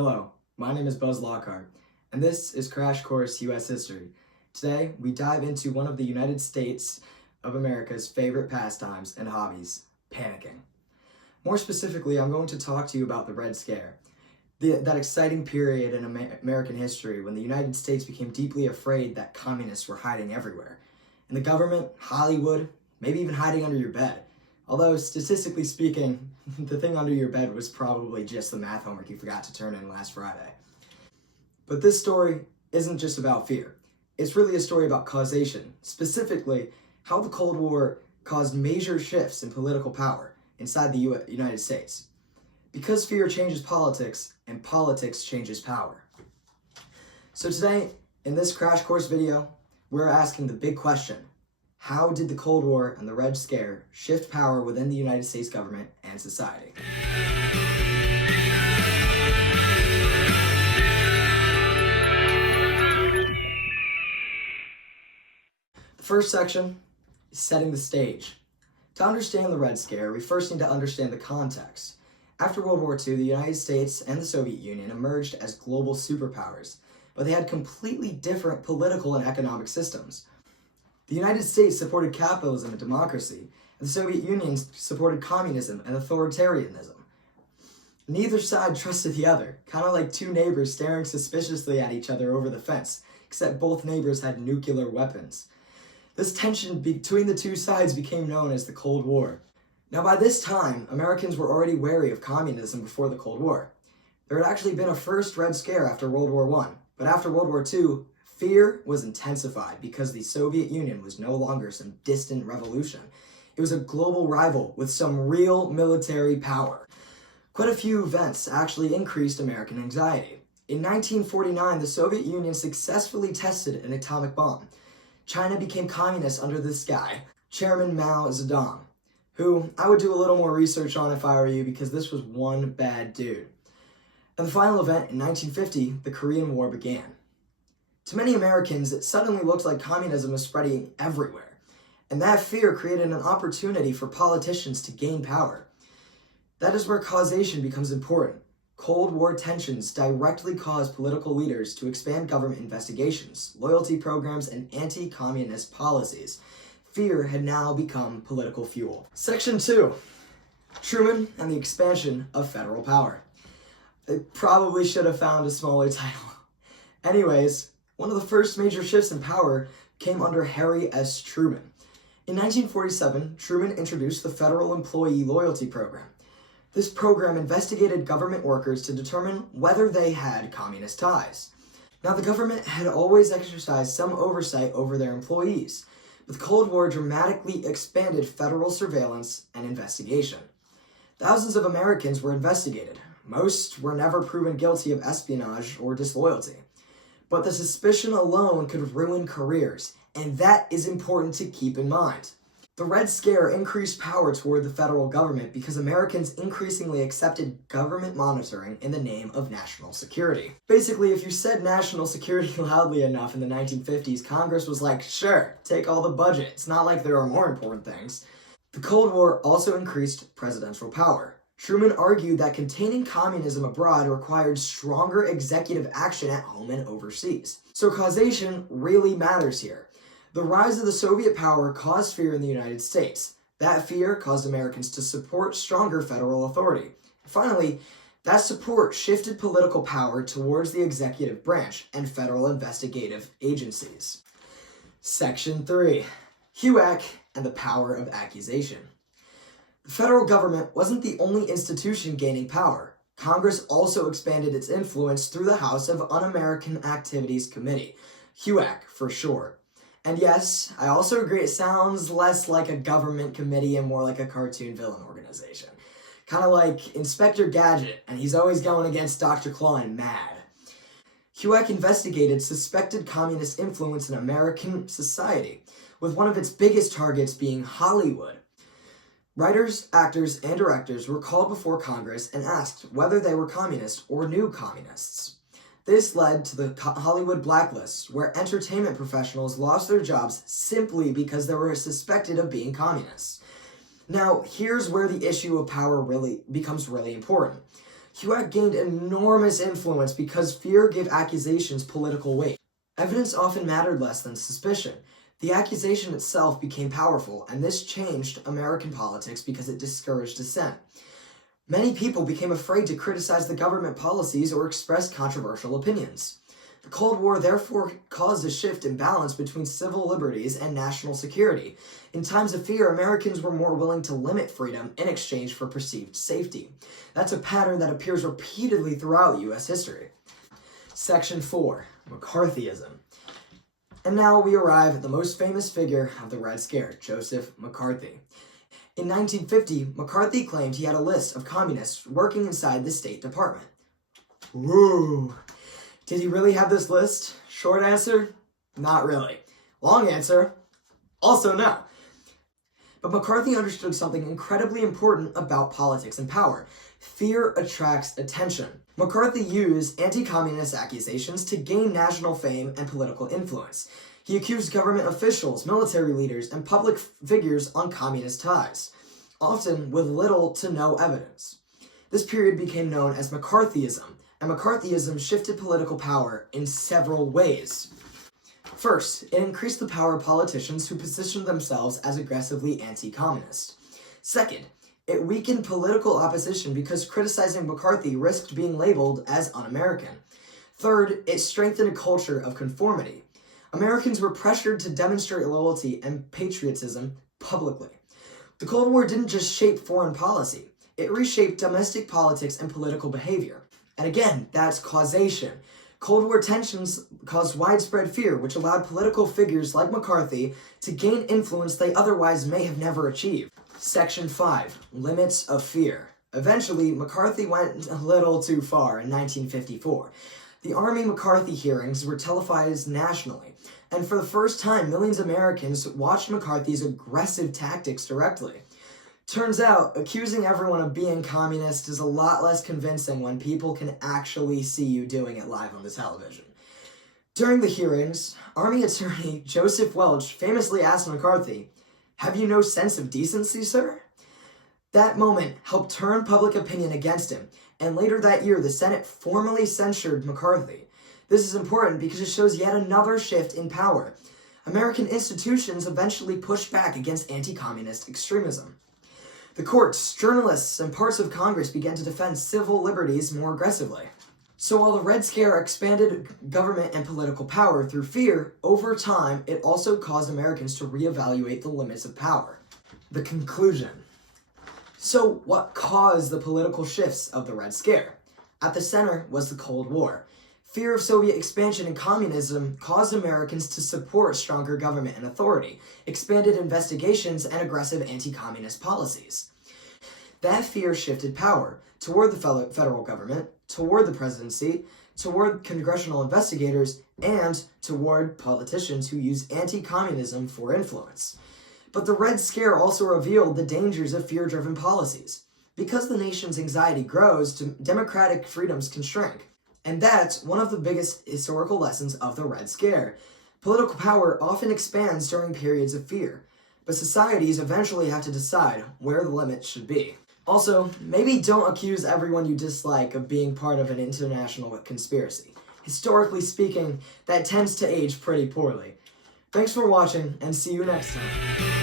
Hello, my name is Buzz Lockhart, and this is Crash Course U.S. History. Today, we dive into one of the United States of America's favorite pastimes and hobbies, panicking. More specifically, I'm going to talk to you about the Red Scare, that exciting period in American history when the United States became deeply afraid that communists were hiding everywhere. In the government, Hollywood, maybe even hiding under your bed. Although, statistically speaking, the thing under your bed was probably just the math homework you forgot to turn in last Friday. But this story isn't just about fear. It's really a story about causation, specifically how the Cold War caused major shifts in political power inside the United States. Because fear changes politics, and politics changes power. So today, in this Crash Course video, we're asking the big question: how did the Cold War and the Red Scare shift power within the United States government and society? The first section is setting the stage. To understand the Red Scare, we first need to understand the context. After World War II, the United States and the Soviet Union emerged as global superpowers, but they had completely different political and economic systems. The United States supported capitalism and democracy, and the Soviet Union supported communism and authoritarianism. Neither side trusted the other, kind of like two neighbors staring suspiciously at each other over the fence, except both neighbors had nuclear weapons. This tension between the two sides became known as the Cold War. Now, by this time, Americans were already wary of communism before the Cold War. There had actually been a first Red Scare after World War I, but after World War II, fear was intensified because the Soviet Union was no longer some distant revolution. It was a global rival with some real military power. Quite a few events actually increased American anxiety. In 1949, the Soviet Union successfully tested an atomic bomb. China became communist under this guy, Chairman Mao Zedong, who I would do a little more research on if I were you, because this was one bad dude. And the final event in 1950, the Korean War began. To many Americans, it suddenly looked like communism was spreading everywhere, and that fear created an opportunity for politicians to gain power. That is where causation becomes important. Cold War tensions directly caused political leaders to expand government investigations, loyalty programs, and anti-communist policies. Fear had now become political fuel. Section 2. Truman and the expansion of federal power. They probably should have found a smaller title. Anyways, one of the first major shifts in power came under Harry S. Truman. In 1947, Truman introduced the Federal Employee Loyalty Program. This program investigated government workers to determine whether they had communist ties. Now, the government had always exercised some oversight over their employees, but the Cold War dramatically expanded federal surveillance and investigation. Thousands of Americans were investigated. Most were never proven guilty of espionage or disloyalty. But the suspicion alone could ruin careers, and that is important to keep in mind. The Red Scare increased power toward the federal government because Americans increasingly accepted government monitoring in the name of national security. Basically, if you said national security loudly enough in the 1950s, Congress was like, sure, take all the budget. It's not like there are more important things. The Cold War also increased presidential power. Truman argued that containing communism abroad required stronger executive action at home and overseas. So causation really matters here. The rise of the Soviet power caused fear in the United States. That fear caused Americans to support stronger federal authority. Finally, that support shifted political power towards the executive branch and federal investigative agencies. Section 3. HUAC and the power of accusation. The federal government wasn't the only institution gaining power. Congress also expanded its influence through the House of Un-American Activities Committee, HUAC for short. And yes, I also agree it sounds less like a government committee and more like a cartoon villain organization. Kind of like Inspector Gadget, and he's always going against Dr. Claw and mad. HUAC investigated suspected communist influence in American society, with one of its biggest targets being Hollywood. Writers, actors, and directors were called before Congress and asked whether they were communists or new communists. This led to the Hollywood blacklist, where entertainment professionals lost their jobs simply because they were suspected of being communists. Now, here's where the issue of power really becomes really important. HUAC gained enormous influence because fear gave accusations political weight. Evidence often mattered less than suspicion. The accusation itself became powerful, and this changed American politics because it discouraged dissent. Many people became afraid to criticize the government policies or express controversial opinions. The Cold War therefore caused a shift in balance between civil liberties and national security. In times of fear, Americans were more willing to limit freedom in exchange for perceived safety. That's a pattern that appears repeatedly throughout U.S. history. Section 4. McCarthyism. And now we arrive at the most famous figure of the Red Scare, Joseph McCarthy. In 1950, McCarthy claimed he had a list of communists working inside the State Department. Woo! Did he really have this list? Short answer, not really. Long answer, also no. But McCarthy understood something incredibly important about politics and power. Fear attracts attention. McCarthy used anti-communist accusations to gain national fame and political influence. He accused government officials, military leaders, and public figures on communist ties, often with little to no evidence. This period became known as McCarthyism, and McCarthyism shifted political power in several ways. First, it increased the power of politicians who positioned themselves as aggressively anti-communist. Second, it weakened political opposition because criticizing McCarthy risked being labeled as un-American. Third, it strengthened a culture of conformity. Americans were pressured to demonstrate loyalty and patriotism publicly. The Cold War didn't just shape foreign policy, it reshaped domestic politics and political behavior. And again, that's causation. Cold War tensions caused widespread fear, which allowed political figures like McCarthy to gain influence they otherwise may have never achieved. Section 5. Limits of fear. Eventually, McCarthy went a little too far in 1954. The Army McCarthy hearings were televised nationally, and for the first time, millions of Americans watched McCarthy's aggressive tactics directly. Turns out, accusing everyone of being communist is a lot less convincing when people can actually see you doing it live on the television. During the hearings, Army Attorney Joseph Welch famously asked McCarthy, "Have you no sense of decency, sir?" That moment helped turn public opinion against him, and later that year, the Senate formally censured McCarthy. This is important because it shows yet another shift in power. American institutions eventually pushed back against anti-communist extremism. The courts, journalists, and parts of Congress began to defend civil liberties more aggressively. So while the Red Scare expanded government and political power through fear, over time, it also caused Americans to reevaluate the limits of power. The conclusion. So what caused the political shifts of the Red Scare? At the center was the Cold War. Fear of Soviet expansion and communism caused Americans to support stronger government and authority, expanded investigations, and aggressive anti-communist policies. That fear shifted power toward the federal government, toward the presidency, toward congressional investigators, and toward politicians who use anti-communism for influence. But the Red Scare also revealed the dangers of fear-driven policies. Because the nation's anxiety grows, democratic freedoms can shrink. And that's one of the biggest historical lessons of the Red Scare. Political power often expands during periods of fear, but societies eventually have to decide where the limits should be. Also, maybe don't accuse everyone you dislike of being part of an international conspiracy. Historically speaking, that tends to age pretty poorly. Thanks for watching, and see you next time.